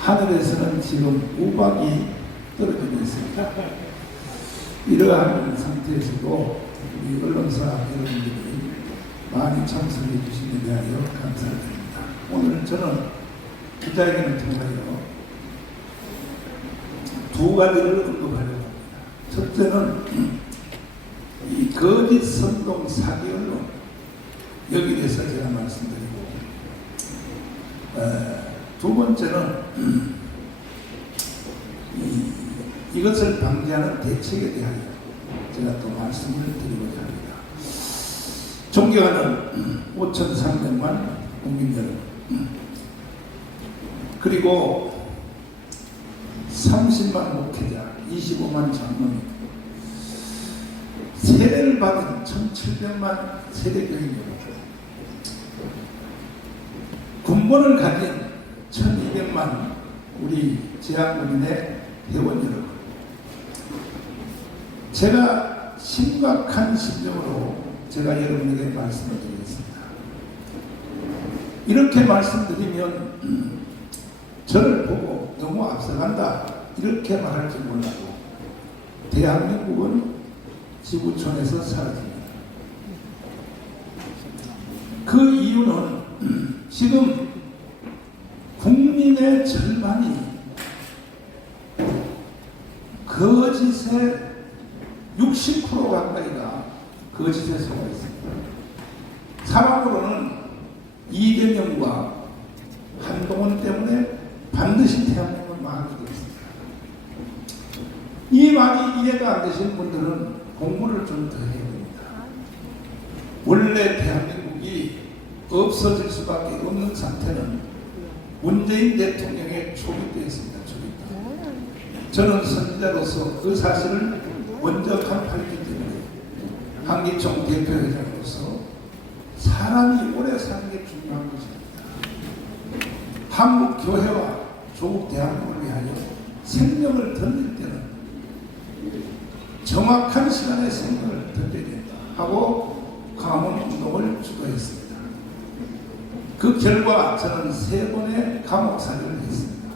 하늘에서는 지금 우박이 떨어지고 있습니다. 이러한 상태에서도 우리 언론사 여러분들이 많이 참석해 주시는 데 대하여 감사드립니다. 오늘 저는 기자회견을 통하여 두 가지를 언급하려고 합니다. 첫째는 이 거짓 선동 사기 언론, 여기에 대해서 제가 말씀드리고, 두 번째는 이것을 방지하는 대책에 대하여 제가 또 말씀을 드리고자 합니다. 존경하는 5,300만 국민 여러분, 그리고 30만 목회자, 25만 장로님, 세례를 받은 1,700만 세례교인 여러분, 군번을 가진 1,200만 우리 제한군인의 회원 여러분, 제가 심각한 심정으로 제가 여러분에게 말씀을 드리겠습니다. 이렇게 말씀드리면 저를 보고 너무 앞서간다 이렇게 말할지 몰라도 대한민국은 지구촌에서 사라집니다. 그 이유는 지금 국민의 절반이 거짓의 60% 가까이가 거짓에 속아 있습니다. 사람으로는 이재명과 한동훈 때문에 반드시 대한민국은 망하게 되었습니다. 이 말이 이해가 안 되시는 분들은 공부를 좀 더 해야 됩니다. 원래 대한민국이 없어질 수밖에 없는 상태는 문재인 대통령의 초기 때였습니다. 저는 선지자로서 그 사실을 먼저 간파했기 때문에 한기총 대표회장으로서 사람이 오래 사는 게 중요한 것입니다. 한국 교회와 조국 대한민국을 위하여 생명을 던질 때는 정확한 시간에 생명을 던져야 된다 하고 강원 운동을 주도했습니다. 그 결과 저는 3번의 감옥 사유를 했습니다.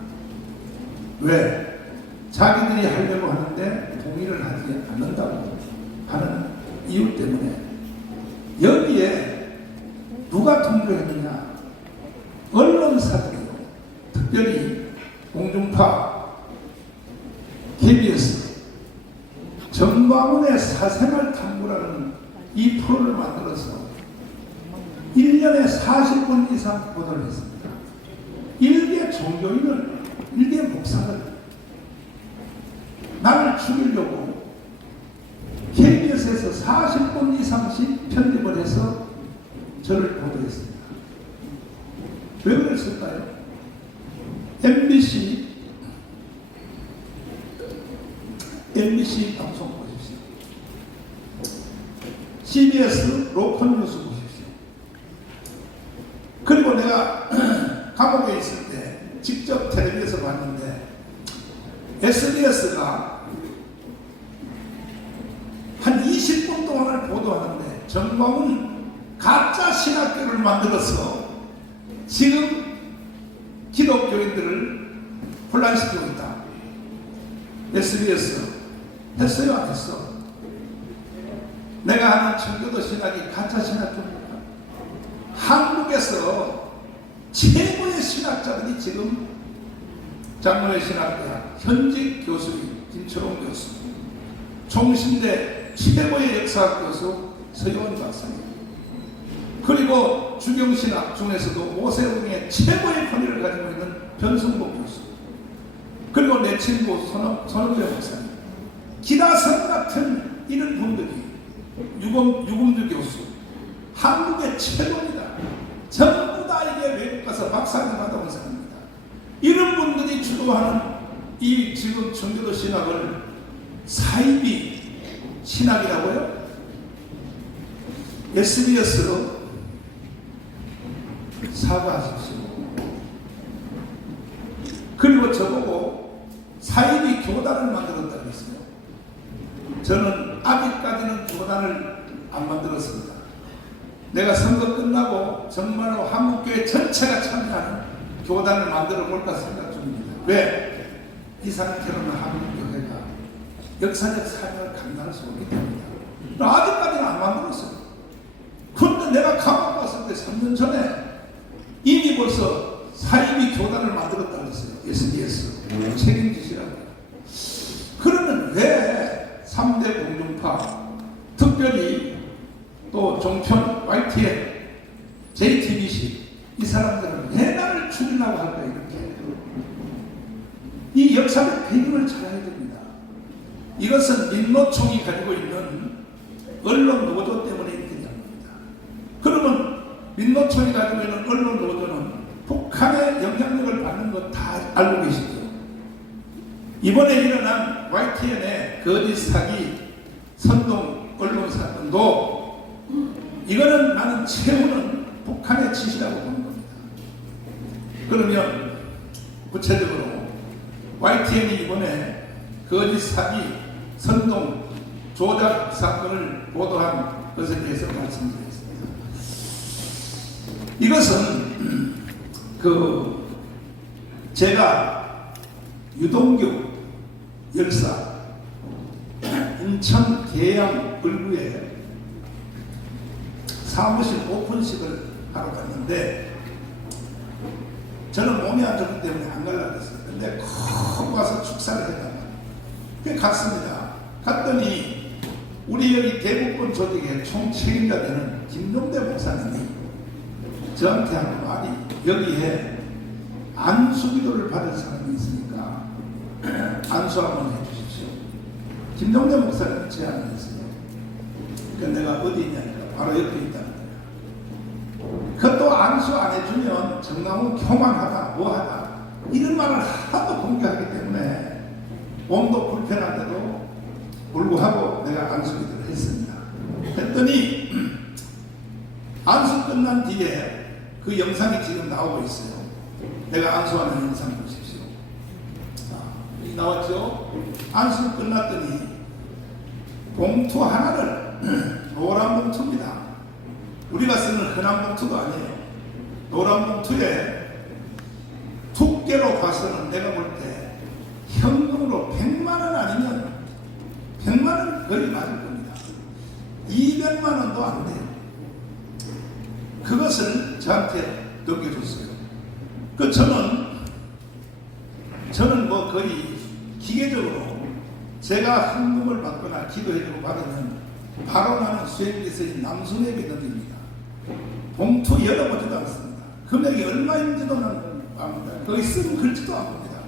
왜? 자기들이 하려고 하는데 동의를 하지 않는다고 하는 이유 때문에. 여기에 누가 동조했느냐? 언론사들이요. 특별히 공중파, KBS, 정광훈의 사생활 탐구라는 이 프로를 만들어서 1년에 40분 이상 보도를 했습니다. 일개 종교인을, 일개 목사를 나를 죽이려고 KBS에서 40분 이상씩 편집을 해서 저를 보도했습니다. 왜 그랬을까요? MBC 방송 보십시오. CBS 로컬 뉴스 보십시오. 그리고 내가 감옥에 있을 때 직접 텔레비에서 봤는데 SBS가 한 20분 동안을 보도하는데 정광훈 가짜 신학교를 만들어서 지금 기독교인들을 혼란시키고 있다. SBS 했어요? 안 했어? 내가 하는 청교도 신학이 가짜 신학교입니까? 한국에서 최고의 신학자들이 지금 장로회 신학대학 현직 교수인 김철홍 교수, 총신대 최고의 역사학 교수 서영원 박사님, 그리고 주경신학 중에서도 오세훈의 최고의 권위를 가지고 있는 변승복 교수, 그리고 내 친구 손원배 목사님, 기다성 같은 이런 분들이, 유금주 교수, 한국의 최고입니다. 전부 다 이게 외국 가서 박사님 받아온 사람입니다. 이런 분들이 주도하는 이 지금 청교도 신학을 사이비 신학이라고요? SBS로 사과하십시오. 그리고 저보고 사이비 교단을 만들었다고 했어요. 저는 아직까지는 교단을 안 만들었습니다. 내가 선거 끝나고 정말로 한국교회 전체가 참여하는 교단을 만들어 볼까 생각 중입니다. 왜? 이 상태로는 한국교회가 역사적 사명을 감당할 수 없기 때문이다. 아직까지는 안 만들었어요. 그런데 내가 감옥 갔을 때 3년 전에 이미 벌써 사이비 교단을 만들었다고 했어요. SBS 책임지시라고. 그러면 왜 3대 공중파, 특별히 또 종편, YTN, JTBC 이 사람들은 왜 나를 죽이려고 할까 이렇게. 이 역사의 배경을 찾아야 됩니다. 이것은 민노총이 가지고 있는 언론 노조 때문에 이렇게 된 겁니다. 그러면 민노총이 가지고 있는 언론 노조는 북한의 영향력을 받는 것 다 알고 계시죠? 이번에 일어난 YTN의 거짓 사기 선동 언론 사건도 이거는 나는 최후는 북한의 짓이라고 보는 겁니다. 그러면 구체적으로 YTN이 이번에 거짓 사기 선동 조작 사건을 보도한 것에 대해서 말씀드리겠습니다. 이것은 제가 유동규 열사 인천 계양 을구에 사무실 오픈식을 하러 갔는데 저는 몸이 안 좋기 때문에 안 가려고 했어요. 근데 꼭 와서 축사를 해달라. 갔습니다. 갔더니 우리 여기 대북권 조직의 총책임자 되는 김종대 목사님이 저한테 한 말이, 여기에 안수기도를 받을 사람이 있으니까 안수 한번 해주십시오. 김종대 목사님이 제안을 했어요. 그러니까 내가 어디 있냐니까 바로 옆에 있다는 거야. 그것도 안수 안 해주면 정강훈 교만하다 뭐하다 이런 말을 하도 공개하기 때문에 몸도 불편한데도 불구하고 내가 안수기도를 했습니다. 했더니 안수 끝난 뒤에 그 영상이 지금 나오고 있어요. 내가 안수하는 영상 보십시오. 여기 나왔죠? 안수 끝났더니 봉투 하나를 노란 봉투입니다. 우리가 쓰는 흔한 봉투도 아니에요. 노란 봉투에 두께로 봐서는 내가 볼 때 현금으로 100만 원 아니면 100만 원 거의 맞을 겁니다. 200만 원도 안 돼요. 그것을 저한테 넘겨줬어요. 저는 뭐 거의 기계적으로 제가 헌금을 받거나 기도해주고 받으면 바로 나는 수행기서인 남순에게 던집니다. 봉투 열어보지도 않습니다. 금액이 얼마인지도 나는 압니다. 거기 쓴 글지도 안 봅니다.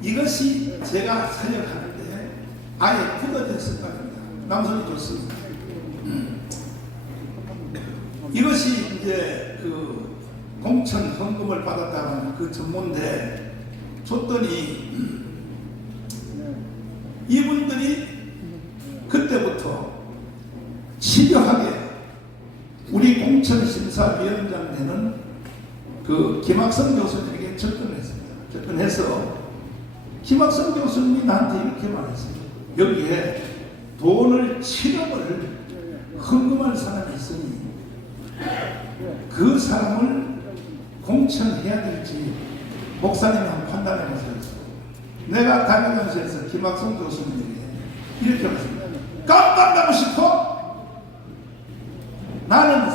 이것이 제가 사역하는데 아예 굳어진 습관입니다. 남순이 좋습니다. 이것이 이제 공천 헌금을 받았다는 그 전문대 줬더니 이분들이 그때부터 집요하게 우리 공천심사위원장 되는 김학성 교수님에게 접근했습니다. 접근해서 김학성 교수님이 나한테 이렇게 말했어요. 여기에 돈을 7억을 헌금할 사람이 있으니 그 사람을 공천해야 될지 목사님이 한번 판단해 보세요. 내가 담임연수에서 김학성 교수님에게 이렇게 말했습니다. 깜빡하고 싶어? 나는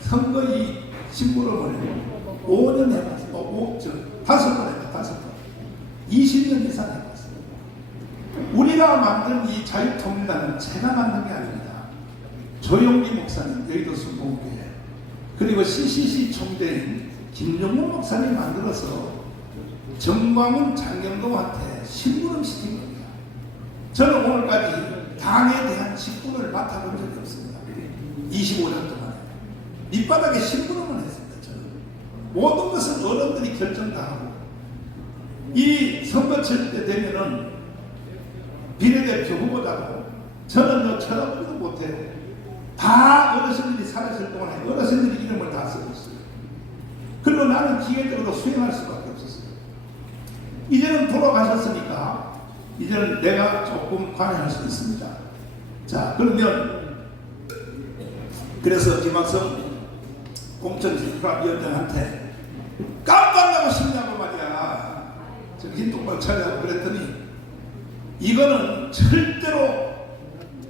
선거의 심부름을 5년 해봤어. 5번 해봤어. 20년 이상 해봤어. 우리가 만든 이 자유통일당은 제가 만든 게 아닙니다. 조용기 목사님, 여의도 순복음교회, 그리고 CCC 총대인 김용문 목사님이 만들어서 정광훈 장경동한테 심부름 시킨 겁니다. 저는 오늘까지 당에 대한 직분을 맡아본 적이 없습니다. 25년 동안 밑바닥에 심부름을 했습니다. 저는 모든 것은 어른들이 결정 다 하고, 이 선거철 때 되면은 비례대표 후보자고 저는 쳐다보지도 못해요. 다 어르신들이 살아있을 동안에 어르신들이 이름을 다 쓰고 있어요. 그리고 나는 기계적으로 수행할 수밖에 없었어요. 이제는 돌아가셨으니까 이제는 내가 조금 관여할 수 있습니다. 자, 그러면 그래서 김학성 공천지휘위원장한테 깜빡하고 싶냐고 말이야. 정신 똑바로 차리라고 그랬더니 이거는 절대로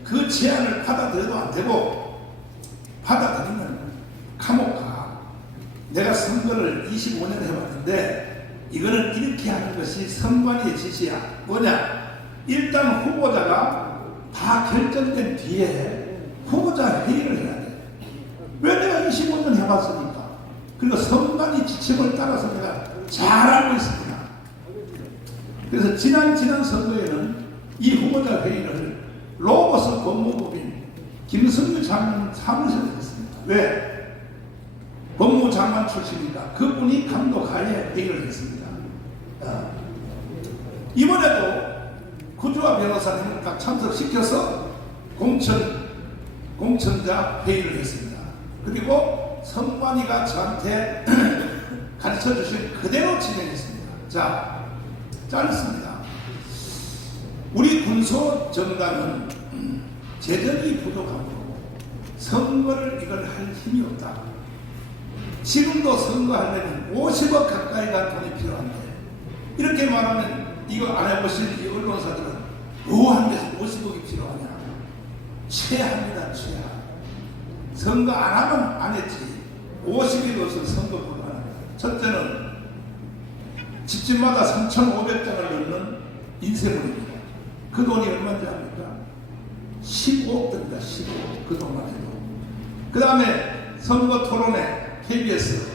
그 제안을 받아들여도 안 되고, 받아들이면 감옥 가. 내가 선거를 25년 해왔는데 이거는 이렇게 하는 것이 선관위의 지시야. 뭐냐? 일단 후보자가 다 결정된 뒤에 후보자 회의를 해야 돼. 왜? 내가 25년 해봤으니까. 그리고 선관위 지침을 따라서 내가 잘 알고 있습니다. 그래서 지난 선거에는 이 후보자 회의를 로버스 법무법인 김성규 장관 사무실에 했습니다. 왜? 법무장관 출신이니까 그분이 감독하에 회의를 했습니다. 이번에도 구주화 변호사님을 딱 참석시켜서 공천자 회의를 했습니다. 그리고 선관위가 저한테 가르쳐 주신 그대로 진행했습니다. 자, 짧습니다. 우리 군소정당은 재정이 부족하고 선거를 이걸 할 힘이 없다. 지금도 선거하려면 50억 가까이가 돈이 필요한데, 이렇게 말하면 이거 안 해보신 이 언론사들은 뭐한 데서 50억이 필요하냐. 최하입니다. 최하. 선거 안 하면 안 했지. 50일 없으면 선거 불가능합니다. 첫째는 집집마다 3,500장을 넣는 인쇄물입니다. 그 돈이 얼마인지 압니까? 15억 듭니다. 15억. 그 돈만 해도. 그 다음에 선거 토론회 KBS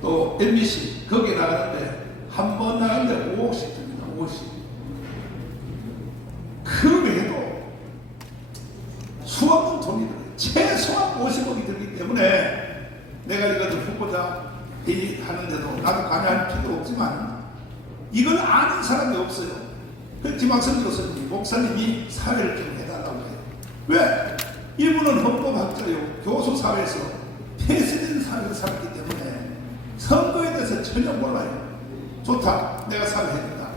또 MBC 거기 나가는데 한 번 나가는데 5억씩 듭니다. 5억씩. 그 외에도 수없는 돈이 들어요. 최소한 50억이 들기 때문에 내가 이것을 후보자 회의하는데도 나도 관여할 필요 없지만 이걸 아는 사람이 없어요. 그 김학성 교수님, 목사님이 사회를 좀 해달라고 해요. 왜? 이분은 헌법학자요. 교수 사회에서 폐쇄된 사회를 살았기 때문에 선거에 대해서 전혀 몰라요. 좋다. 내가 사회 해준다.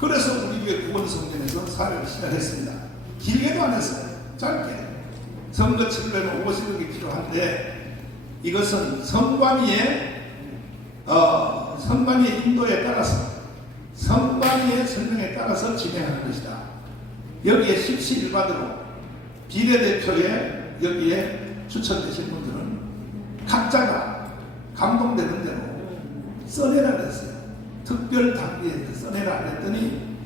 그래서 우리 교회 구원성전에서 사회를 시작했습니다. 길게도 안 했어요. 짧게. 선거 치르려면 50억이 필요한데 이것은 선관위의 인도에 따라서 선관위의 설명에 따라서 진행하는 것이다. 여기에 십시일반으로 비례대표에 여기에 추천되신 분들은 각자가 감동되는 대로 써내라 그랬어요. 특별당비에 써내라 그랬더니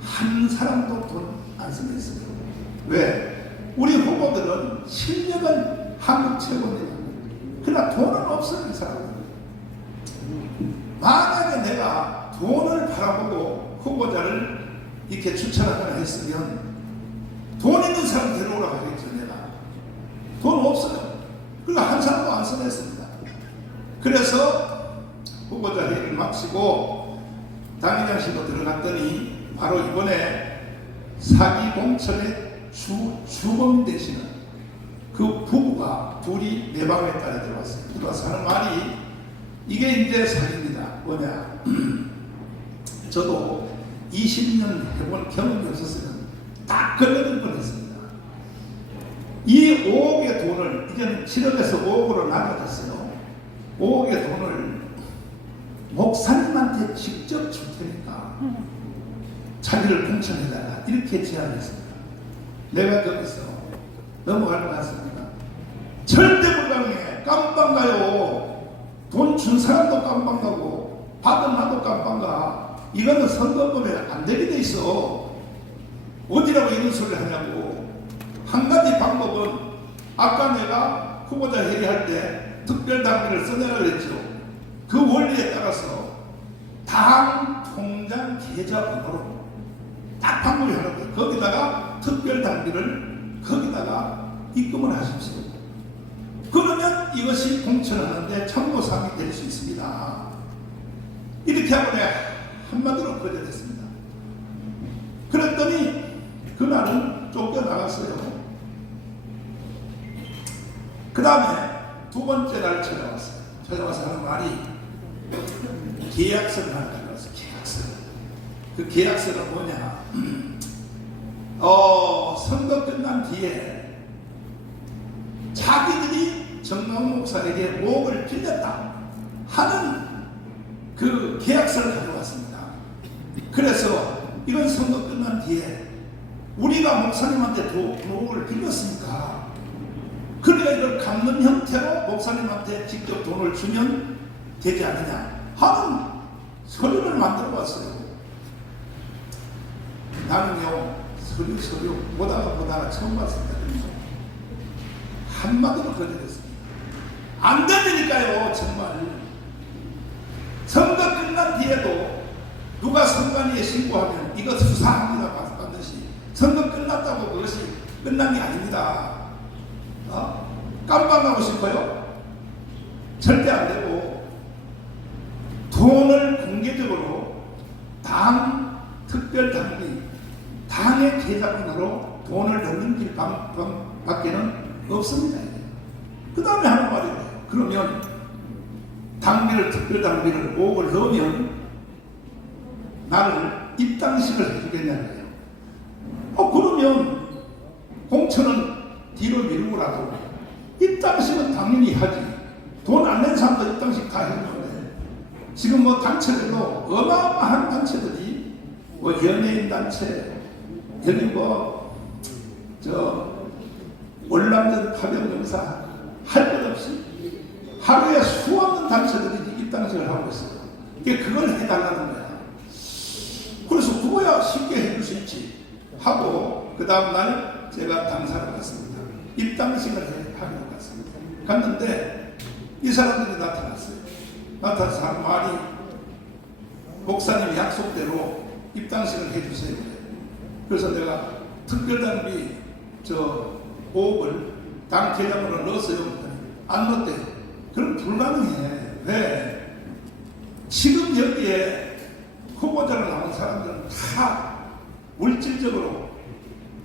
한 사람도 돈 안 쓰겠어요. 왜? 우리 후보들은 실력은 한국 최고입니다. 그러나 돈은 없어요. 이 사람은. 만약에 내가 돈을 바라보고 후보자를 이렇게 추천하거나 했으면 돈 있는 사람 데려오라고 하겠죠. 내가 돈 없어요. 그러니까 한 사람도 안 써냈습니다. 그래서 후보자 회의를 마치고 당회장실로 들어갔더니 바로 이번에 사기 공천의 주범 되시는 그 부부가 둘이 내 방에 딸에 들어왔어요. 들어와서 하는 말이 이게 이제 사기입니다. 뭐냐? 저도 20년 해본 경험이 없었으면 딱 걸려들 뻔했습니다. 이 5억의 돈을 이제는 7억에서 5억으로 나눠졌어요. 5억의 돈을 목사님한테 직접 줄 테니까 자기를 공천해달라 이렇게 제안했습니다. 내가 거기서 넘어갈 것 같습니다. 절대 불가능해. 깜빵 가요. 돈 준 사람도 깜빵 가고 받은 나도 깜빵 가. 이거는 선거법에 안 되게 돼 있어. 어디라고 이런 소리를 하냐고. 한 가지 방법은 아까 내가 후보자 회의할 때 특별당비를 써내라 그랬죠. 그 원리에 따라서 당 통장 계좌번호로 딱 방법이 하는 거예요. 거기다가 특별당비를 거기다가 입금을 하십시오. 그러면 이것이 공천하는데 참고사항이 될 수 있습니다. 이렇게 하고 내가 한마디로 거절했습니다. 그랬더니 그날은 쫓겨나갔어요. 그 다음에 두 번째 날 찾아왔어요. 찾아와서 하는 말이 계약서를 하나 가져왔어요. 계약서. 그 계약서는 뭐냐? 선거 끝난 뒤에 자기들이 정광훈 목사에게 5억을 빌렸다 하는 그 계약서를 가져왔습니다. 그래서 이건 선거 끝난 뒤에 우리가 목사님한테 5억을 빌렸으니까 그러니까 이걸 갚는 형태로 목사님한테 직접 돈을 주면 되지 않느냐 하는 서류를 만들어 왔어요. 나는요 서류 보다가 처음 봤습니다. 한마디로 거절했습니다. 안 되니까요. 정말 선거 끝난 뒤에도 누가 선관위에 신고하면 이거 수사합니다 반드시. 선거 끝났다고 그것이 끝난 게 아닙니다. 깜빡하고 싶어요? 절대 안 되고 돈을 공개적으로 당 특별당비 당의 계좌번호로 돈을 넣는 길밖에는 없습니다. 그 다음에 하는 말이에요. 그러면 당비를 특별당비를 5억을 넣으면 나를 입당식을 해주겠냐고요. 그러면 공천은 뒤로 미루고라도 입당식은 당연히 하지. 돈 안 낸 사람도 입당식 다 해주는데 지금 뭐 단체들도 어마어마한 단체들이 뭐 연예인 단체 여기 월남전 파병영사 할 것 없이 하루에 수없는 단체들이 입당식을 하고 있어요. 그걸 해달라는 거야. 그래서 그거야 쉽게 해줄 수 있지 하고 그 다음날 제가 당사를 갔습니다. 입당식을 하기로 갔습니다. 갔는데 이 사람들이 나타났어요. 나타나서 말이 목사님 약속대로 입당식을 해주세요. 그래서 내가 특별당비 5억을 당 계좌번호를 넣었어요. 안 넣었대요. 그럼 불가능해. 왜? 지금 여기에 후보자로 나온 사람들은 다 물질적으로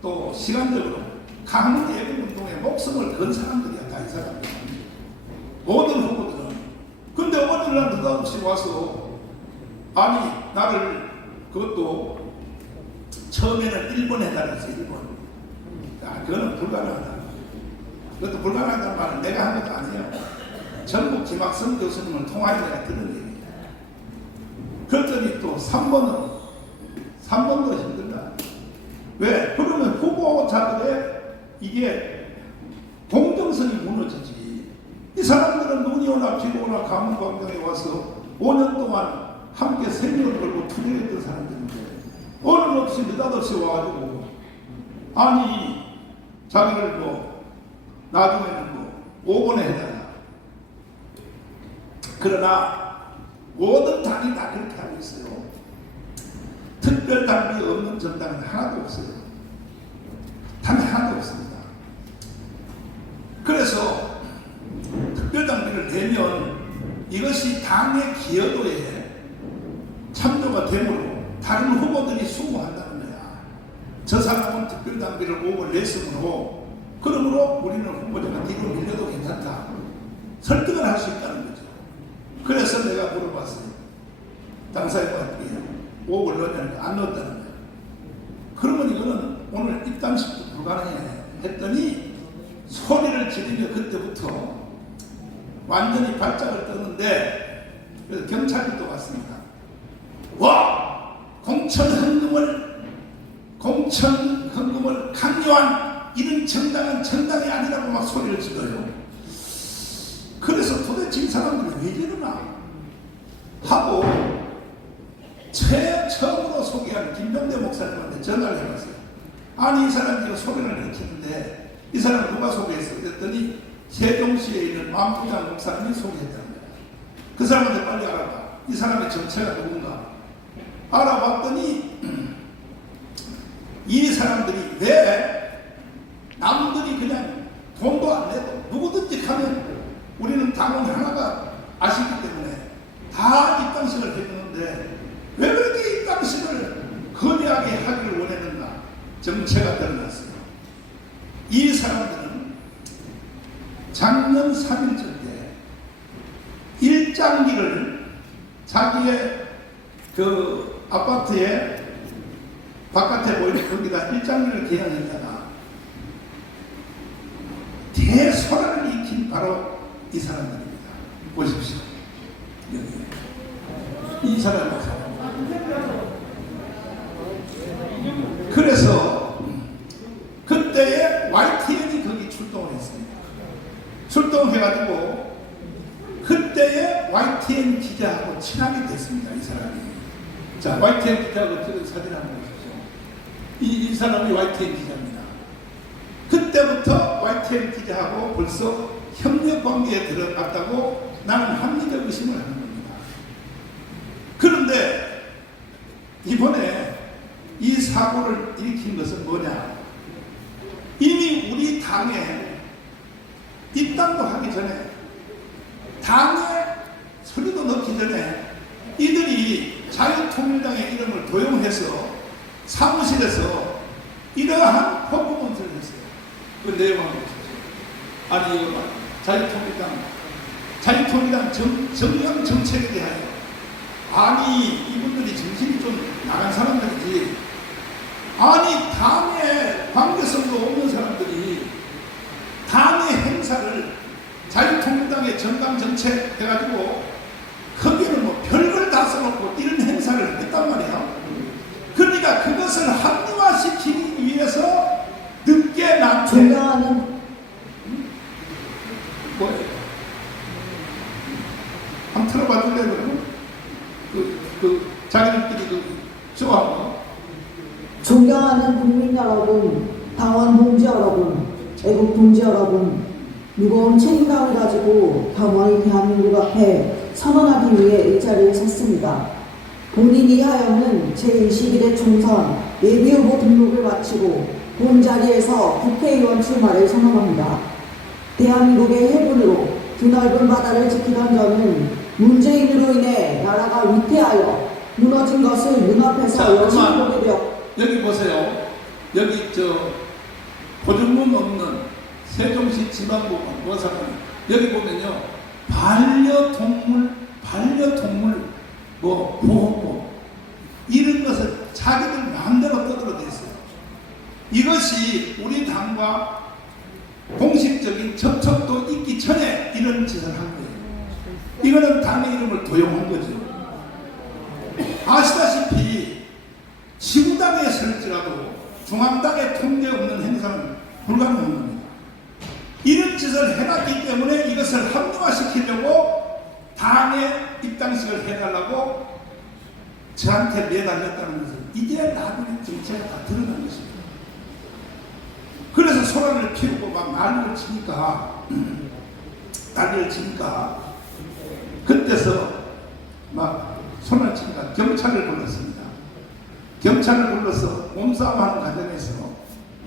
또 시간적으로 강원 예비운동에 목숨을 건 사람들이야. 다 이 사람들. 모든 후보들은. 근데 어느 날 느닷없이 와서 아니 나를 그것도 처음에는 1번 해달랬어. 1번. 그거는 불가능하다. 그것도 불가능하다는 말은 내가 한 것도 아니에요. 전국 김학성 교수님을 통하여 내가 들은 얘기예요. 그랬더니 또 3번도 힘들다. 왜? 그러면 후보자들의 이게 공정성이 무너지지. 이 사람들은 눈이 오나 비가 오나 감옥광장에 와서 5년 동안 함께 생명을 걸고 투쟁했던 사람들인데 어느 없이 느닷없이 와가지고 아니 자기를 나중에는 5번에 해달라. 그러나 모든 당이 다 그렇게 하고 있어요. 특별당비 없는 정당은 하나도 없어요. 단 하나도 없습니다. 그래서 특별당비를 내면 이것이 당의 기여도에 참조가 되므로 다른 후보들이 수긍한다는 거야. 저 사람은 특별당비를 5억을 냈으므로 그러므로 우리는 후보자가 뒤로 밀려도 괜찮다. 설득을 할 수 있다는 거죠. 그래서 내가 물어봤어요. 당사자한테 5억을 넣었냐니까 안 넣었다는 거예요. 그러면 이거는 오늘 입당식도 불가능해 했더니 소리를 지르며 그때부터 완전히 발작을 떴는데 그래서 경찰이 또 왔습니다. 와! 공천 헌금을 강요한 이런 정당은 정당이 아니라고 막 소리를 질러요. 그래서 도대체 이 사람들이 왜 이러나 하고 처음으로 소개한 김병대 목사님한테 전화를 해봤어요. 아니 이 사람이 소개를 일으켰는데 이 사람 누가 소개했어? 그랬더니 세종시에 있는 만부장 목사님이 소개했다는 거야. 그 사람한테 빨리 알아봐. 이 사람의 정체가 누군가 알아봤더니 이 사람들이 왜 남들이 그냥 돈도 안 내도 누구든지 하면 우리는 당원 하나가 아시기 때문에 다 입당식을 해주는데 왜 그렇게 입당식을 거대하게 하기를 원했는가 정체가 드러났어요. 이 사람들은 작년 3일 전에 일장기를 자기의 그 아파트에 바깥에 보이는 거기다 일장기를 개헌했다가 대소란을 일으킨 바로 이 사람들입니다. 보십시오. 여기 이 사람입니다. 그래서 그때에 YTN이 거기 출동을 했습니다. 출동해가지고 그때에 YTN 기자하고 친하게 됐습니다. 이 사람이. 자, YTN 기자하고 찍은 사진 한번 보십시오. 이 사람이 YTN 기자입니다. 그때부터 YTN 기자하고 벌써 협력 관계에 들어갔다고 나는 합리적 의심을 하는 겁니다. 그런데 이번에 이 사고를 일으킨 것은 뭐냐? 이미 우리 당에 입당도 하기 전에, 당에 소리도 넣기 전에 이들이 자유통일당의 이름을 도용해서 사무실에서 이러한 퍼포먼스를 했어요. 그 내용 한번 보십시오. 아니 이거 자유통일당 정량 정책에 대하여, 아니 이분들이 정신이 좀 나간 사람들이지, 아니 당에 관계성도 없는 사람들이 당의 행사를 자유통일당의 정강 정책 해가지고 거기는 뭐 별걸 다 써놓고 이런 행사를 했단 말이야. 그러니까 그것을 합리화시키기 위해서 늦게 존경하는 뭐예요? 한번 틀어봐 줄래 그러면? 자기들끼리 쇼한 거. 존경하는 국민 여러분, 당원 동지 여러분, 애국 동지 여러분, 무거운 책임감을 가지고 겸허히 대한민국 앞에 선언하기 위해 이 자리에 섰습니다. 본인이 하여는 제21대 총선 예비후보 등록을 마치고 본 자리에서 국회의원 출마를 선언합니다. 대한민국의 해군으로 드넓은 바다를 지키던 저는 문재인으로 인해 나라가 위태하여 무너진 것을 눈앞에서 여실히 보게 되었. 여기 보세요. 여기 보증금 없는 세종시 지방법원 노사관, 여기 보면요, 반려동물 뭐 보호법 이런 것을 자기들 마음대로 떠들어대 있어요. 이것이 우리 당과 공식적인 접촉도 있기 전에 이런 짓을 한 거예요. 이거는 당의 이름을 도용한 거죠. 아시다시피 지구당에 설지라도 중앙당의 통제 없는 행사는 불가능한 겁니다. 이런 짓을 해놨기 때문에 이것을 합리화시키려고 당의 입당식을 해달라고 저한테 매달렸다는 것은 이게 나중에 정체가 다 드러난 것입니다. 그래서 소란을 피우고 막 난리를 치니까 그때서 막 손을 치니까 경찰을 불렀습니다. 경찰을 불러서 몸싸움하는 과정에서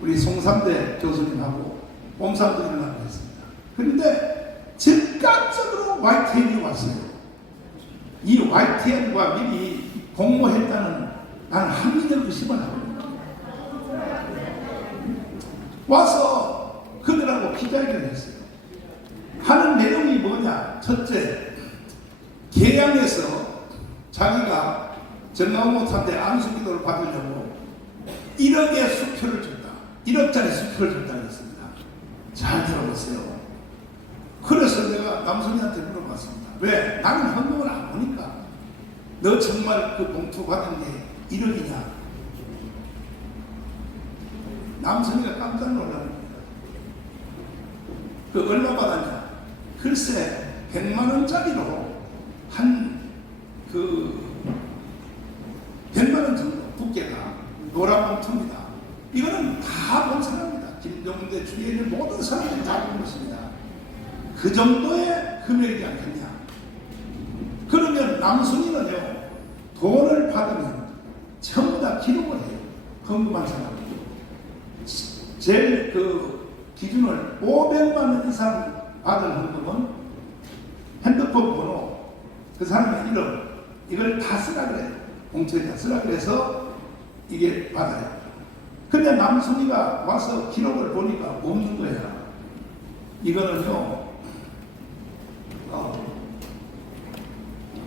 우리 송삼대 교수님하고 몸싸움을 하고 했습니다. 그런데 즉각적으로 YTN이 왔어요. 이 YTN과 미리 공모했다는 나는 합리적 의심을 하고 있습니다. 와서 그들하고 기자회견을 했어요. 하는 내용이 뭐냐? 첫째, 계양에서 자기가 정강호한테 안수기도를 받으려고 1억의 수표를 줬다. 1억짜리 수표를 줬다 그랬습니다. 잘 들어보세요. 그래서 내가 남순이한테 물어봤습니다. 왜? 나는 헌금을 안 보니까. 너 정말 그 봉투 받은 게 1억이냐? 남순이가 깜짝 놀라는 겁니다. 그 얼마 받았냐? 글쎄 100만원짜리로 한 100만원 정도 두께가 노란 봉투입니다. 이거는 다 본 사람입니다. 김종대 주위에 있는 모든 사람들이 다 본 것입니다. 그 정도의 금액이지 않겠냐? 그러면 남순이는요, 돈을 받으면 전부 다 기록을 해요. 헌금한 사람. 제일 기준을 500만원 이상 받은 헌금은 핸드폰 번호, 그 사람의 이름, 이걸 다 쓰라 그래요. 봉투에 다 쓰라 그래서 이게 받아요. 근데 남순이가 와서 기록을 보니까 없는 거야. 이거는요,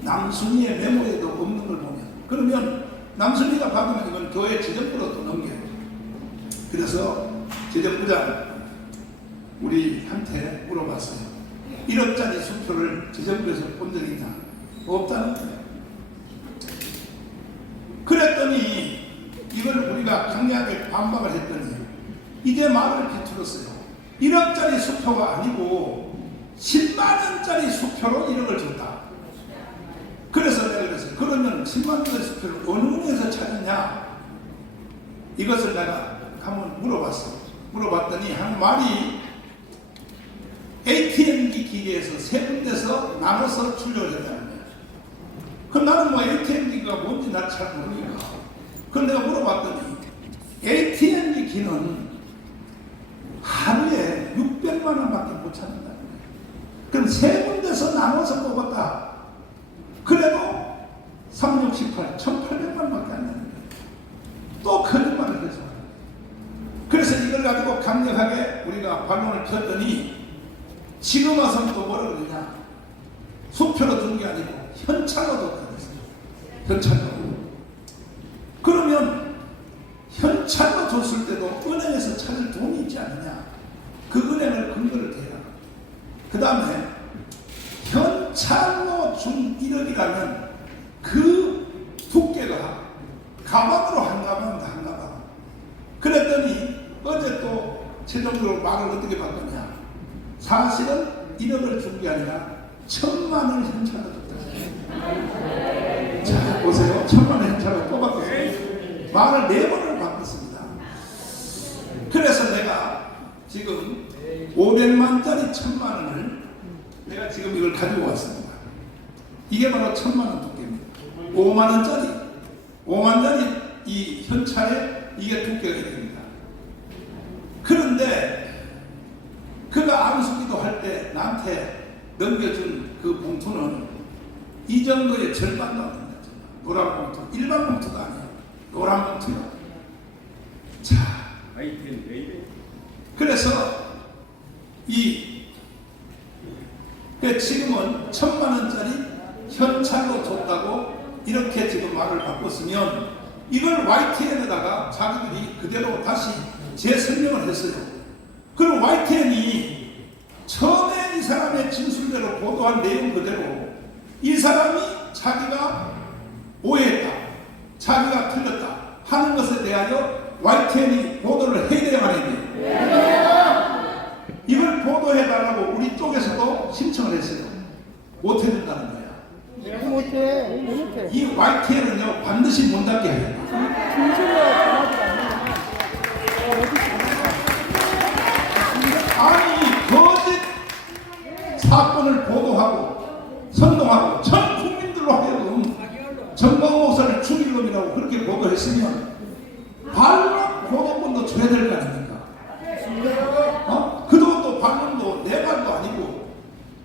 남순이의 메모에도 없는 걸 보면, 그러면 남순이가 받으면 이건 교회 지정부로 또 넘겨요. 그래서 지정부장, 우리한테 물어봤어요. 1억짜리 수표를 저 정부에서 본 적이 있나? 없다는 거예요. 그랬더니 이걸 우리가 강력하게 반박을 했더니 이제 말을 비틀었어요. 1억짜리 수표가 아니고 10만원짜리 수표로 1억을 줬다. 그래서 내가 그랬어요. 그러면 10만원짜리 수표를 어느 은에서 찾았냐? 이것을 내가 한번 물어봤어요. 물어봤더니 한 말이 ATM기 기계에서 세 군데서 나눠서 출력을 했다는 거예요. 그럼 나는 뭐 ATM기가 뭔지 나 잘 모르니까. 그럼 내가 물어봤더니 ATM기 기는 하루에 600만 원밖에 못 찾는다는 거예요. 그럼 세 군데서 나눠서 뽑았다. 그래도 3, 6, 18, 1,800만 원밖에 안 되는 거예요. 또 거짓말을 해서. 그래서 이걸 가지고 강력하게 우리가 반론을 폈더니 지금 와서는 또 뭐라 그러냐. 수표로 준 게 아니고 현찰로 줬다 그랬어요. 현찰로. 그러면 현찰로 줬을 때도 은행에서 찾을 돈이 있지 않느냐. 그 은행을 근거를 대라. 그 다음에 현찰로 준 1억이라면 그 두께가 가방으로 한 가방이다, 한 가방. 그랬더니 어제 또 최종적으로 말을 어떻게 바꿨냐. 사실은 1억을 준 게 아니라 1,000만 원을 현찰로 줬다. 자, 보세요. 1,000만 원 현찰로 또 바꿨어요. 말을 4번을 바꿨습니다. 그래서 내가 지금 500만짜리 1,000만 원을 내가 지금 이걸 가지고 왔습니다. 이게 바로 1,000만 원 두께입니다. 5만짜리 이 현찰에 이게 두께가 됩니다. 그런데 그가 안수기도 할 때 나한테 넘겨준 그 봉투는 이 정도의 절반도 안 됩니다. 노란 봉투, 일반 봉투가 아니에요. 노란 봉투요. 자, 그래서 지금은 1,000만 원짜리 현찰로 줬다고 이렇게 지금 말을 바꿨으면 이걸 YTN에다가 자기들이 그대로 다시 재설명을 했어요. 그럼 YTN이 처음에 이 사람의 진술대로 보도한 내용 그대로 이 사람이 자기가 오해했다, 자기가 틀렸다 하는 것에 대하여 YTN이 보도를 해야 돼야 말이에요. 이걸 보도해달라고 우리 쪽에서도 신청을 했어요. 못 해준다는 거야. 못해. 이 YTN은요 반드시 문 닫게 해야 돼요. 아니 거짓 사건을 보도하고 선동하고 전 국민들로 하여금 정광훈 목사를 죽일 놈이라고 그렇게 보도했으면 반론 보도권도 줘야 될 거 아닙니까? 그 돈도 반론도 내 말도 아니고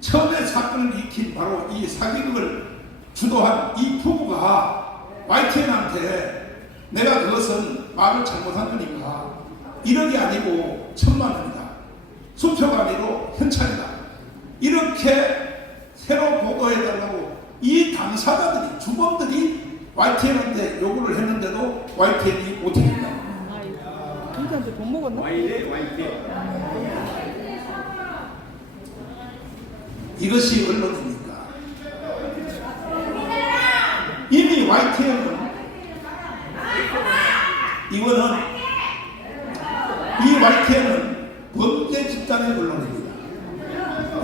처음에 사건을 익힌 바로 이 사기극을 주도한 이 부부가 YTN한테 내가 그것은 말을 잘못한 거니까 1억이 아니고 1,000만 원이다. 수표가 아니고 현찰이다. 이렇게 새로 보도해달라고 이 당사자들이 주범들이 YTN한테 요구를 했는데도 YTN이 못해준다. 진짜한테 돈 먹었나? 이것이 언론입니까? 이미 YTN은 이 YTN은 범죄 집단의 언론입니다.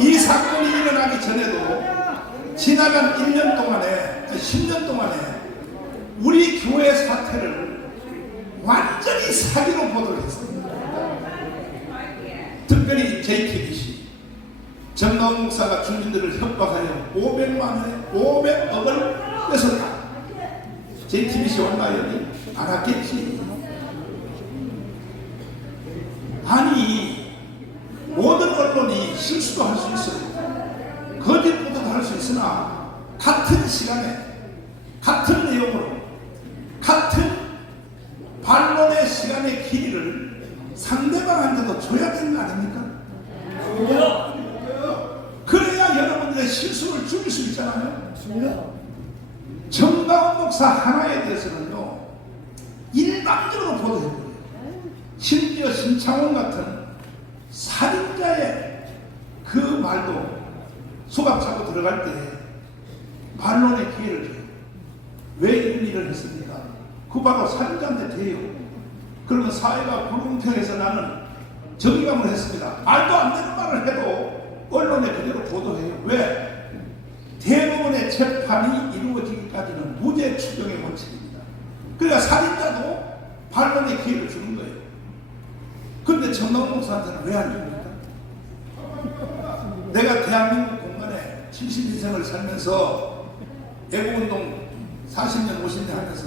이 사건이 일어나기 전에도 지나간 1년 동안에 10년 동안에 우리 교회 사태를 완전히 사기로 보도를 했습니다. 특별히 JTBC 정광훈 목사가 주민들을 협박하여 500억을 뺏었다. JTBC 온다 여기 안 왔겠지. 아니 모든 언론이 실수도 할 수 있어요. 거짓 보도도 할 수 있으나 같은 시간에 같은 내용으로 같은 반론의 시간의 길이를 상대방한테도 줘야 되는 거 아닙니까? 그래야 여러분들의 실수를 줄일 수 있잖아요. 정광훈 목사 하나에 대해서는요 일방적으로 보도해버려요. 심지어 신창원 같은 살인자의 그 말도 수갑 차고 들어갈 때 반론의 기회를 줘요. 왜 이런 일을 했습니까? 그 바로 살인자한테 돼요. 그러면 사회가 불공평해서 나는 정의감을 했습니다. 말도 안 되는 말을 해도 언론에 그대로 보도해요. 왜? 대법원의 재판이 이루어지기까지는 무죄 추정의 원칙입니다. 그러니까 살인자도 반론의 기회를 주는 거예요. 그런데 정강 목사한테는 왜 안 줍니까? 내가 대한민국 공간에 70인생을 살면서 애국운동 40년 50년 하면서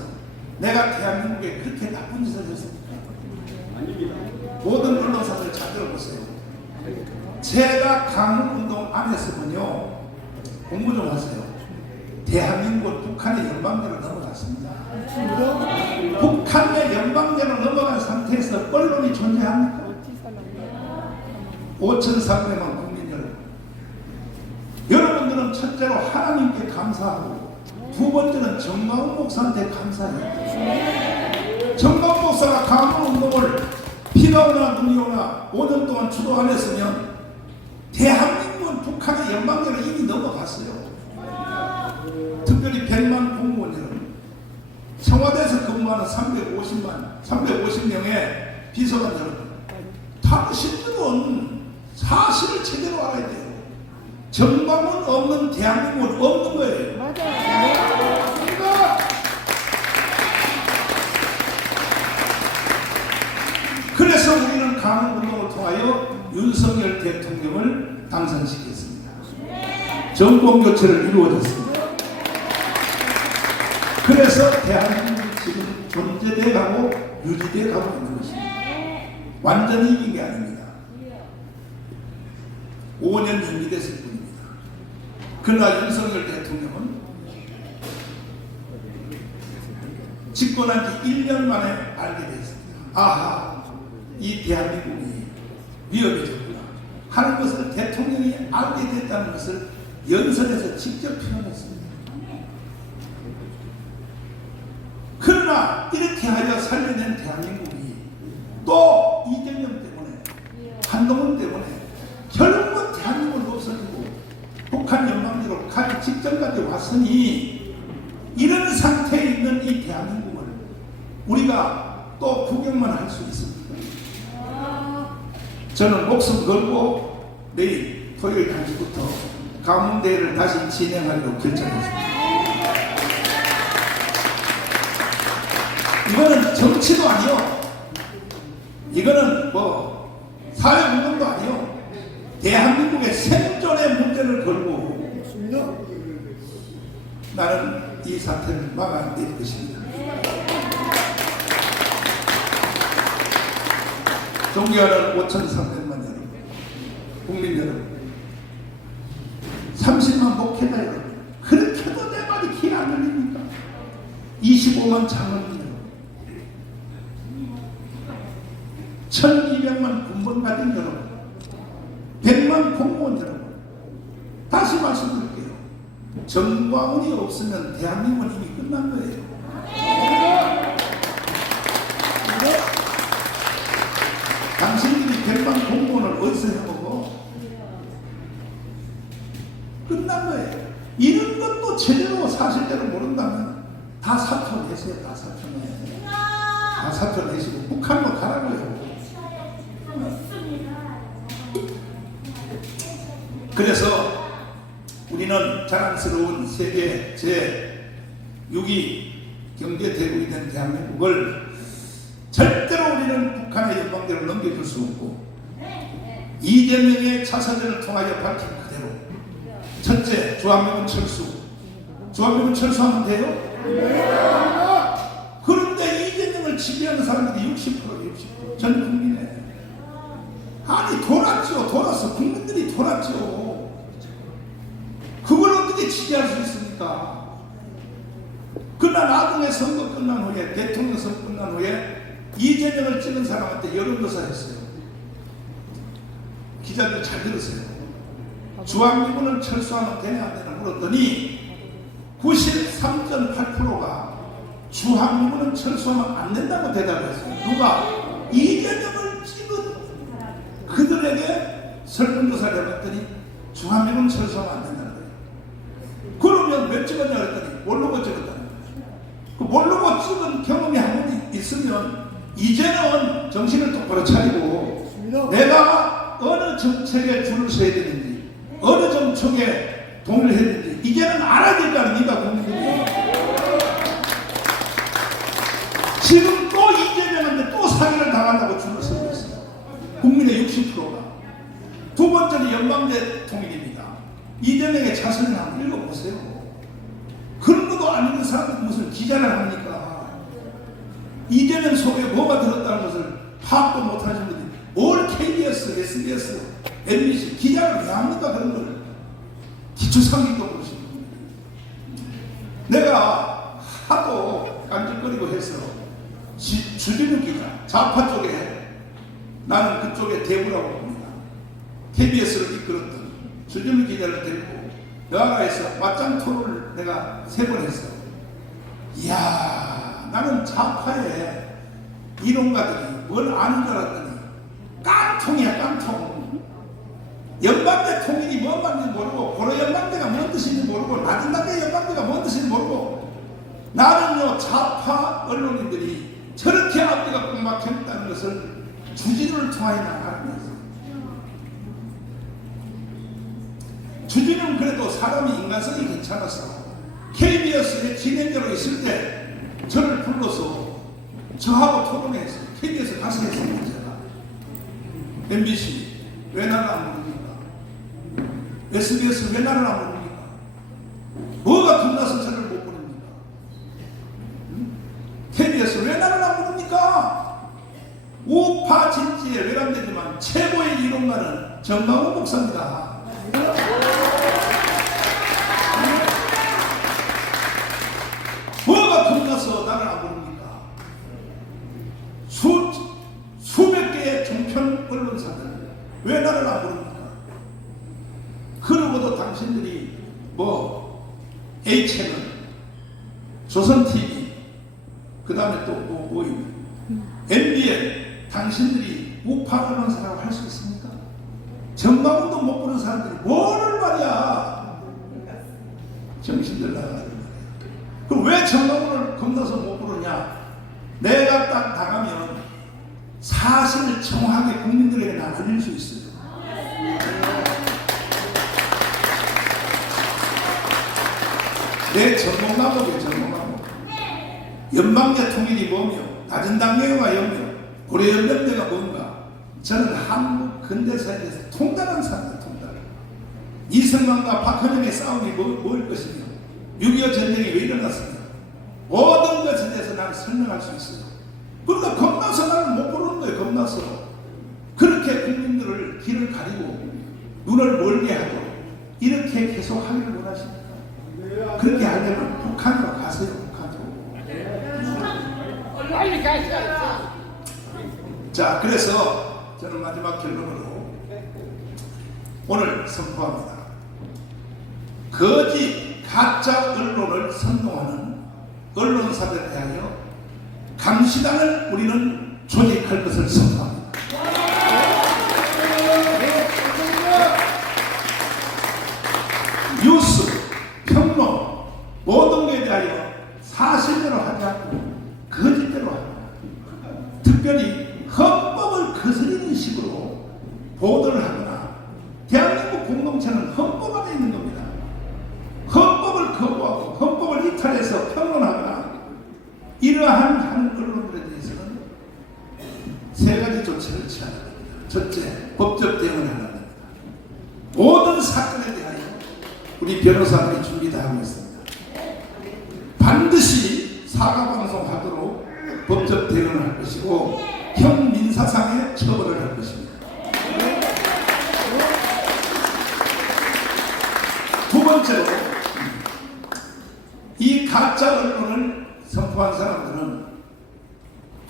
내가 대한민국에 그렇게 나쁜 짓을 했습니까? 모든 언론사들 잘 들어보세요. 제가 강운동 안 했으면요, 공부 좀 하세요. 대한민국은 북한의 연방제로 넘어갔습니다. 북한의 연방제로 넘어간 상태에서 언론이 존재합니까? 5,300만 국민 여러분, 여러분들은 첫째로 하나님께 감사하고 두 번째는 정광훈 목사한테 감사해요. 정광훈 목사가 강운동을 비가 오나 눈이 오나 5년 동안 주도 안 했으면 대한민국은 북한의 연방제로 이미 넘어갔어요. 특별히 100만 공무원 여러분, 청와대에서 근무하는 350명의 비서관 여러분, 당신들은 사실을 제대로 알아야 돼요. 정광훈 없는 대한민국은 없는 거예요. 맞아요. 그래서 우리는 강운동을 통하여 윤석열 대통령을 당선시켰습니다. 정권교체를 이루어졌습니다. 그래서 대한민국이 지금 존재돼 가고 유지돼 가고 있는 것입니다. 완전히 이긴 게 아닙니다. 5년 연기됐을 뿐입니다. 그러나 윤석열 대통령은 집권한 지 1년 만에 알게 됐습니다. 아하, 이 대한민국이 위험해졌구나 하는 것을 대통령이 알게 됐다는 것을 연설에서 직접 표현했습니다. 그러나 이렇게 하여 살려낸 대한민국이 또 이재명 때문에, 한동훈 때문에 결국은 대한민국은 없어지고 북한 연방제로 가기 직전까지 왔으니, 이런 상태에 있는 이 대한민국을 우리가 또 구경만 할 수 있습니다. 저는 목숨 걸고 내일 토요일 1시부터 가문대회를 다시 진행하기로 결정했습니다. 이거는 정치도 아니요, 이거는 뭐 사회운동도 아니요, 대한민국의 생존의 문제를 걸고 나는 이 사태를 막아낼 것입니다. 존경하는 5,300만 여러분, 국민 여러분, 30만 목회자 여러분, 그렇게도 내 말이 귀에 안 들립니까? 25만 장로님 여러분, 1,200만 군번 가진 여러분, 100만 공무원 여러분, 다시 말씀드릴게요. 정광훈이 없으면 대한민국은 이미 끝난 거예요. 당신들이 100만 공무원을 어디서 해보고 끝난 거예요. 이런 것도 제대로 사실대로 모른다면 다 사퇴하세요. 다 사퇴해. 다 사퇴하시고 북한으로 가라고요. 그래서 우리는 자랑스러운 세계 제6위 경제대국이 된 대한민국을 절대로 우리는 북한의 연방대로 넘겨줄 수 없고, 이재명의 차선전을 통하여 밝힌 그대로, 첫째, 주한미군 철수. 주한미군 철수하면 돼요? 그런데 이재명을 지지하는 사람들이 60%, 전 국민에. 아니, 돌았죠. 돌아서 국민들이 돌았죠. 그걸 어떻게 지지할 수 있습니까? 그러나 나중에 선거 끝난 후에, 대통령 선거 끝난 후에 이재명을 찍은 사람한테 여론조사 했어요. 기자들 잘 들으세요. 주한미군을 철수하면 되냐 안 되냐 물었더니 93.8%가 주한미군은 철수하면 안 된다고 대답했어요. 누가? 이재명을 찍은 그들에게 조사를 해봤더니 중화민은 철수하면 안 된다는 거예요. 그러면 왜 찍었냐 그랬더니 모르고 찍었다는 거예요. 그 모르고 찍은 경험이 한 번 있으면 이제는 정신을 똑바로 차리고 내가 어느 정책에 줄을 서야 되는지 어느 정책에 동의를 해야 되는지 이제는 알아야 될 거 아닙니까 국민들이. 지금 또 이재명한테 또 사기를 당한다고 줄을 서고 있어요. 국민의 60%가. 두 번째는 연방제 통일입니다. 이재명의 자선을 한번 읽어보세요. 그런 것도 안 읽는 사람들이 무슨 기자를 합니까? 이재명 속에 뭐가 들었다는 것을 파악도 못하시는 분들이 뭘 KBS, SBS, MBC 기자를 왜 합니까? 그런 걸 기초상식도 모르시는 분들이. 내가 하도 깐죽거리고 해서 주진우 기자, 좌파 쪽에 나는 그쪽에 대부라고 봅니다. KBS를 이끌었던 주진우 기자를 데리고 여하가에서 맞짱 토론을 내가 3번 했어. 이야, 나는 좌파의 이론가들이 뭘 아는 줄 알았더니 깡통이야, 깡통. 연방제 통일이 뭔 말인지 모르고 고려 연방제가 뭔 뜻인지 모르고 낮은 단계 연방제가 뭔 뜻인지 모르고 나는요 좌파 언론인들이 저렇게 앞뒤가 꼭 막혔다는 것을 주진우를 통하여 나가면서 주진우는 그래도 사람이 인간성이 괜찮아서 KBS의 진행자로 있을 때 저를 불러서 저하고 토론했어요. KBS 가서 했습니다. 제가 MBC 왜 나를 안 부릅니까? SBS 왜 나를 안 부릅니까? 뭐가 겁나서 저를 못 부릅니까? KBS 왜 나를 안 부릅니까? 우파 진지에 외람되지만 최고의 이론가는 정강훈 목사입니다. 뭐가 겁나서 나를 안 부릅니까? 수백 개의 종편 언론사들 왜 나를 안 부릅니까? 그러고도 당신들이 A채널, 조선TV, 그 다음에 또 MBN 당신들이 우파 언론사라고 할 수 있습니까? 정강훈도 못 보는 사람들이 뭐를 말이야. 정신들 나가지고 그럼 왜 정강훈을 겁나서 못 부르냐? 내가 딱 당하면 사실을 정확하게 국민들에게 알릴 수 있어요. 내 전공과목이에요. 전공과목. 연방제 통일이 뭐며 낮은 단계가 뭐며 고려연방제가 뭔가 저는 한국 근대사에 대해서 통달한 사람입니다. 통달. 이승만과 박헌영의 싸움이 뭘 것이며 6.25 전쟁이 왜 일어났으며 모든 것에 대해서 나는 설명할 수 있어요. 그러니까 겁나서 나는 못 부르는 거예요. 겁나서. 그렇게 국민들을 길을 가리고 눈을 멀게 하고 이렇게 계속 하기를 원하십니까? 그렇게 하려면 북한으로 가세요. 북한으로. 빨리 가셔. 자, 그래서 저는 마지막 결론으로 오늘 선포합니다. 거짓 가짜 언론을 선동하는 언론사들에 대하여 감시단을 우리는 조직할 것을 선포합니다. 뉴스, 평론, 모든 것에 대하여 사실대로 하지 않고 거짓대로 합니다. 특별히 헌법을 거스리는 식으로 보도를 하거나 대한민국 공동체는 헌법 안에 있는 겁니다. 헌법을 거부하고 헌법을 이탈해서 평론하거나 이러한 하는 언론들에 대해서는 3가지 조치를 취하는 겁니다. 첫째, 법적 대응을 하는 겁니다. 모든 사건에 대하여 우리 변호사들이 준비 다 하고 있습니다. 반드시 사과방송하도록 법적 대응을 할 것이고 형민사상의 처벌을 할 것입니다. 두 번째로 이 가짜 언론을 선포한 사람들은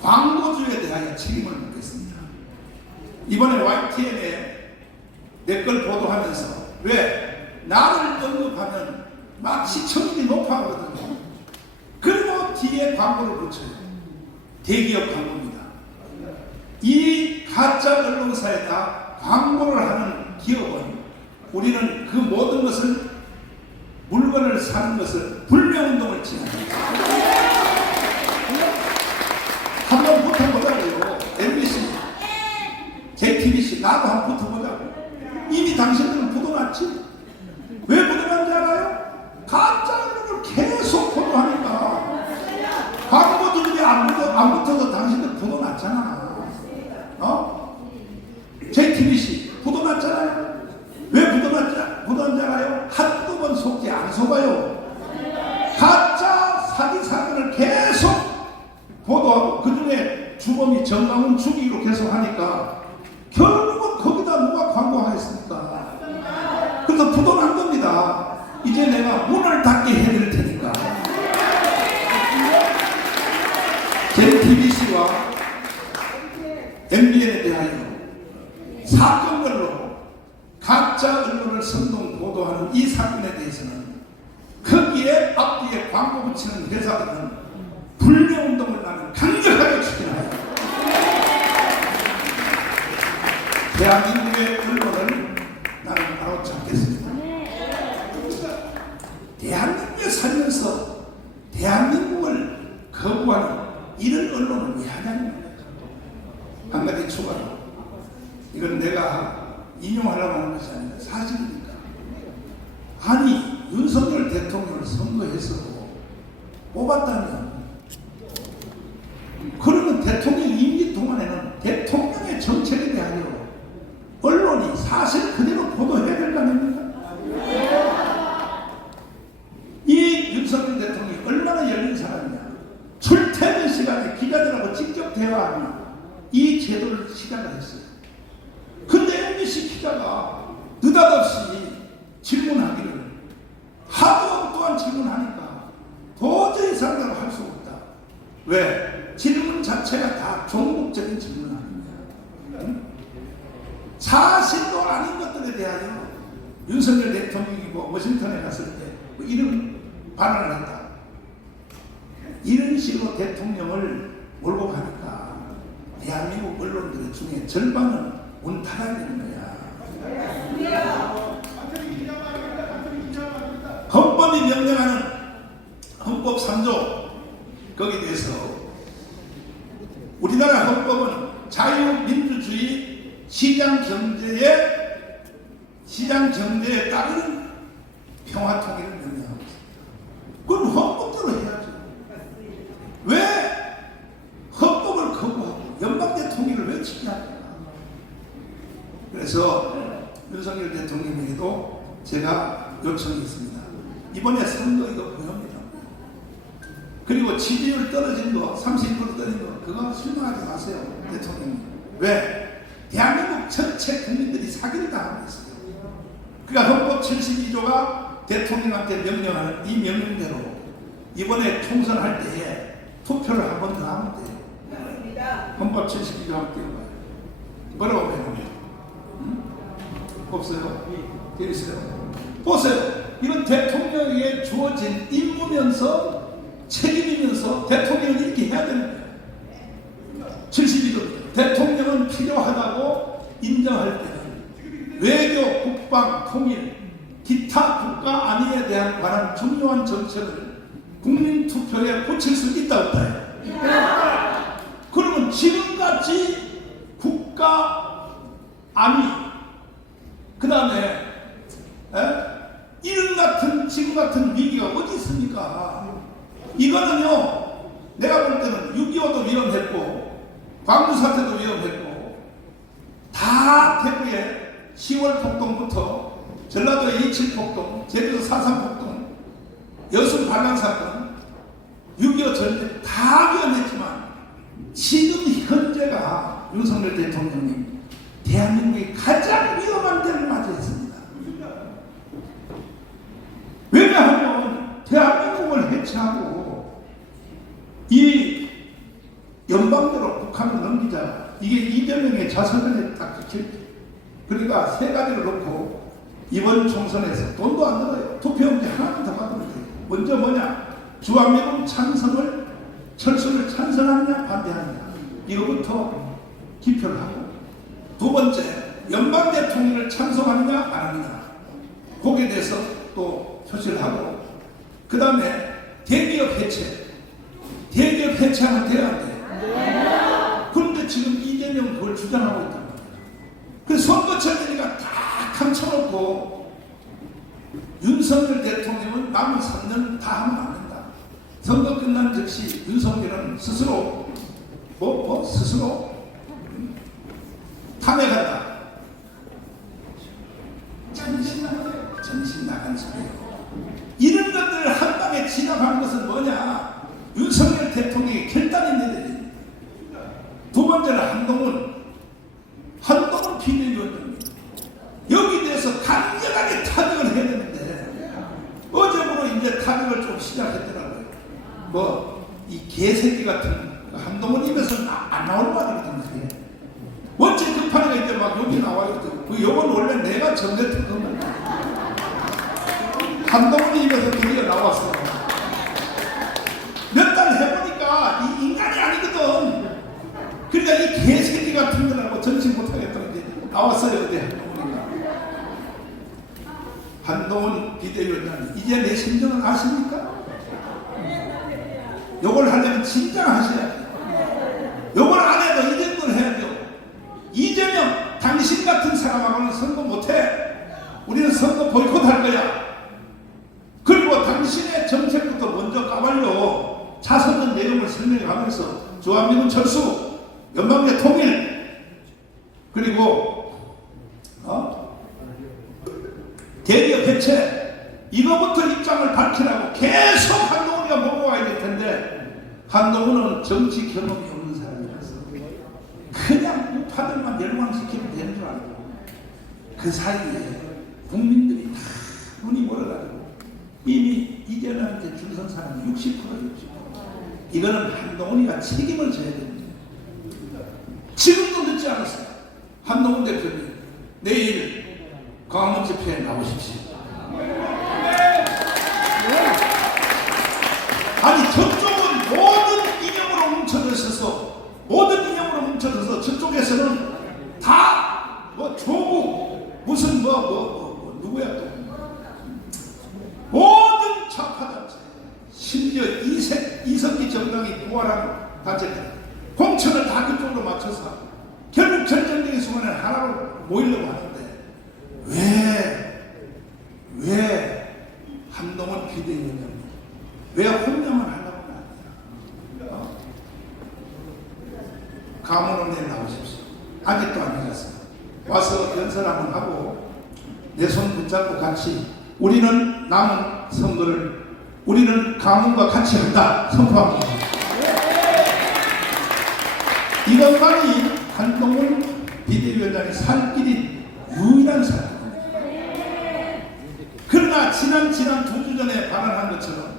광고주에 대하여 책임을 묻겠습니다. 이번에 YTN에 내 걸 보도하면서 왜 나를 언급하면 막 시청률이 높아하거든요. 그리고 뒤에 광고를 붙여요. 대기업 광고입니다. 이 가짜 언론사에다 광고를 하는 기업은 우리는 그 모든 것을 물건을 사는 것을 불매운동을 진행합니다. 한번 붙어보자고요. MBC, JTBC 나도 한번 붙어보자고. 이미 당신들은 부도났지? 왜 부도난지 알아요? 가짜 이름을 계속 보도하니까 광고주들이 안 붙어도 당신들 부도났잖아. JTBC 부도났잖아요. 왜 부도난지 알아요? 한두 번 속지 안 속아요. 가짜 사기 사건을 계속 보도하고 그 중에 주범이 정강훈 죽이기로 계속 하니까 결국은 거기다 누가 광고하겠습니까? 그래서 부도난 겁니다. 이제 내가 문을 닫게 해드릴 테니까 JTBC와 MBN에 대하여 사건별로 가짜 언론을 선동 보도하는 이 사건에 대해서는 거기에 앞뒤에 광고 붙이는 회사들은 불매운동을 나는 강력하게 추진하여 대한민국의 언론을 나는 바로잡겠습니다. 대한민국에 살면서 대한민국을 거부하는 이런 언론을 왜 하냐는 겁니다. 한 가지 추가로 이건 내가 인용하려고 하는 것이 아니라 사실이니까. 아니 윤석열 대통령을 선거해서 뽑았다면 그러면 대통령 임기 동안에는 대통령의 정책에 대하여 언론이 사실 그대로 보도해야 될 거 아닙니까? 이 윤석열 대통령이 얼마나 열린 사람이냐. 출퇴근 시간에 기자들하고 직접 대화하는 이 제도를 시작을 했어요. 근데 MBC 기자가 느닷없이 질문하기를 하도 또한 질문하니까 도저히 상담을 할 수 없다. 왜? 질문 자체가 다 종국적인 질문 아닙니다. 응? 사실도 아닌 것들에 대하여 윤석열 대통령이 워싱턴에 갔을 때 이런 발언을 했다. 이런 식으로 대통령을 몰고 가니까 대한민국 언론들 중에 절반은 운탈하게 되는 거야. 헌법이 명령하는 헌법 3조 거기에 대해서 우리나라 헌법은 자유민주주의 시장경제에 따르는 평화통일을 명령하고 있습니다. 그럼 헌법대로 해야죠. 왜 헌법을 거부하고 연방제 통일을 왜 지키하냐. 그래서 윤석열 대통령에게도 제가 요청이 있습니다. 이번에 선거 이거 보여합니다. 그리고 지지율 떨어진 거 30% 떨어진 거 그거 실망하지 마세요. 대통령님. 왜? 대한민국 전체 국민들이 사기를 당하고 있어요. 그러니까 헌법 72조가 대통령한테 명령하는 이 명령대로 이번에 총선할 때에 투표를 한 번 더 하면 돼요. 헌법 72조 한번 띄워봐요. 뭐라고 해요? 없어요? 있어요? 보세요. 이건 대통령에게 주어진 임무면서 책임이면서 대통령은 이렇게 해야 되는 거예요. 72조 대통령은 필요하다고 인정할 때는 외교, 국방, 통일, 기타 국가 안위에 대한 관한 중요한 정책을 국민 투표에 고칠 수 있다 없다. 그러면 지금같이 국가 안위 그 다음에 지금 같은 위기가 어디 있습니까? 이거는요 내가 볼 때는 6.25도 위험했고 광주 사태도 위험했고 다 대구에 10월 폭동부터 전라도의 27 폭동, 제주도 4.3 폭동, 여순 반란 사건, 6.25 전쟁 다 위험했지만 지금 현재가 윤석열 대통령님 대한민국이 가장 위험한 때를 맞이했습니다. 왜냐하면 대한민국을 해체하고 이 연방대로 북한을 넘기자 이게 이재명의 자서전에 딱 적혀있죠. 그러니까 세 가지를 놓고 이번 총선에서 돈도 안 들어요. 투표용지 하나만 더 받으면 돼요. 먼저 뭐냐? 주한미군 찬성을 철수를 찬성하느냐 반대하느냐 이거부터 기표를 하고 두 번째 연방 대통령을 찬성하느냐 안 하느냐 거기에 대해서 또 표시를 하고, 그 다음에 대기업 해체하면 돼야 안 돼. 그런데 지금 이재명 그걸 주장하고 있단 말이야. 그 선거철 되니까 다 감춰놓고 윤석열 대통령은 남은 3년 다 하면 안 된다. 선거 끝난 즉시 윤석열은 스스로 스스로 탄핵한다. 정신 나간 소리예요. 이런 것들을 한 방에 진압하는 것은 뭐냐? 윤석열 대통령이 결단이 내야 됩니다. 두 번째는 한동훈 비대위원장입니다. 여기 대해서 강력하게 타격을 해야 되는데 어제부로 이제 타격을 좀 시작했더라고요. 이 개새끼 같은 한동훈 입에서 안 나올 말이거든요. 원체 급하니까 이제 막 여기 나와요. 그 요건 원래 내가 정했던 겁니다. 한동훈 입에서 드디어 나왔어. 몇 달 해보니까 이 인간이 아니거든. 그러니까 이 개새끼 같은 거라고 정신 못하겠다고 이제 나왔어요. 어제 한동훈 비대위원장님, 이제 내 심정을 아십니까? 요걸 하려면 진짜 하셔야 돼요. 요걸 안 해도 이 정도는 해야죠. 이재명, 당신 같은 사람하고는 선거 못해. 우리는 선거 보이콧할 거야. 그리고 당신의 정책부터 먼저 까발려 자선의 내용을 설명하면서 주한미군 철수, 연방제 통일, 그리고 대기업 해체, 이거부터 입장을 밝히라고 계속 한동훈이가 먹어와야 될 텐데, 한동훈은 정치 경험이 없는 사람이라서 그냥 우파들만 멸망시키면 되는 줄 알고 그 사이에 국민들이 다 눈이 멀어가지고 이미 이제는 이제 줄선 사람이 60%. 이거는 한동훈이가 책임을 져야 됩니다. 지금도 늦지 않았어요. 한동훈 대표님, 내일 광화문 집회에 나오십시오. 아니, 저쪽은 모든 이념으로 뭉쳐져 있어서, 저쪽에서는 다 조국 무슨 누구야 또 모든 좌파단체, 심지어 이석기 정당이 부활한 단체들 공천을 다 그쪽으로 맞춰서 결국 결정적인 순간에 하나로 모이려고 하는데 왜 한동훈 비대위원장 왜 혼자만 하려고 하냐? 가문은 내일 나오십시오. 아직도 안 되셨어요. 와서 연설 한번 하고 내 손 붙잡고 같이 우리는 남은 선거를 우리는 가문과 같이 한다 선포합니다. 이것만이 한동훈 비대위원장이 살 길이 유일한 사람입니다. 그러나 지난 2주 전에 발언한 것처럼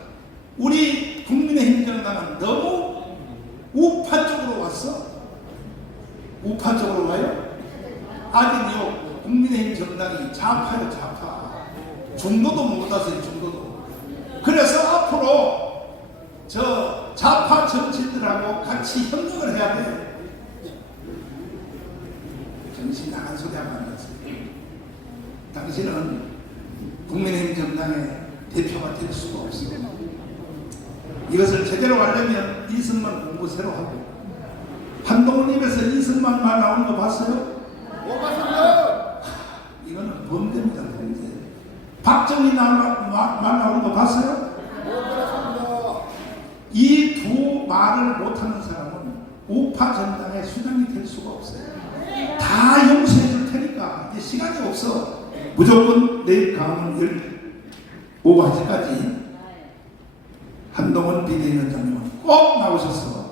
우리 국민의힘 정당은 너무 우파 쪽으로 왔어. 우파 쪽으로 와요? 아직요 국민의힘 정당이 좌파요. 좌파. 중도도 못 왔어요. 중도도. 그래서 앞으로 저 좌파 정치인들하고 같이 협력을 해야 돼. 정신 나간 소리 하면 안 됐어요. 당신은 국민의힘 정당의 대표가 될 수가 없어요. 이것을 제대로 하려면 이승만 공부 새로 하고, 한동훈 입에서 이승만 말 나오는 거 봤어요? 못 봤습니다. 이거는 범죄입니다. 범죄. 박정희 말 나오는 거 봤어요? 못 봤습니다. 이 두 말을 못하는 사람은 우파 정당의 수장이 될 수가 없어요. 다 용서해 줄 테니까 이제 시간이 없어. 무조건 내일 강원 15시까지 한동훈 비대위원장님은 꼭 나오셔서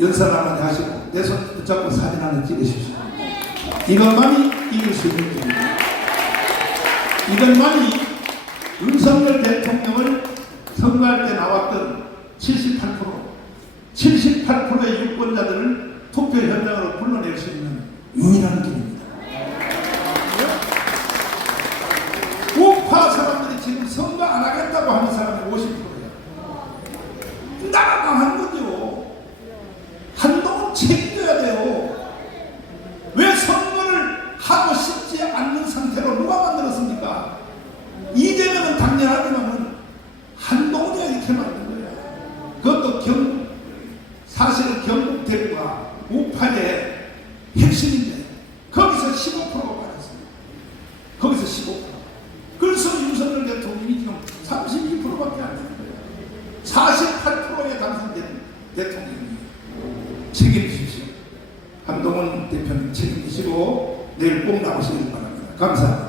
연설 한마디 하시고 내 손 붙잡고 사진 하나 찍으십시오. 이것만이 이길 수 있는 길입니다. 이것만이 윤석열 대통령을 선거할 때 나왔던 78%의 유권자들을 투표 현장으로 불러낼 수 있는 유일한 길입니다. 우파 사람들이 지금 선거 안 하겠다고 하는 사람이 50%예요. 나가 망한 거죠. 한동훈 책임져야 돼요. 왜 선거를 하고 핵심인데 거기서 15%가 받았습니다. 거기서 15%. 그래서 윤석열 대통령이 지금 32%밖에 안 되는 거예요. 48%에 당선된 대통령이 책임지십시오. 한동훈 대표님 책임지시고 내일 꼭 나오시길 바랍니다. 감사합니다.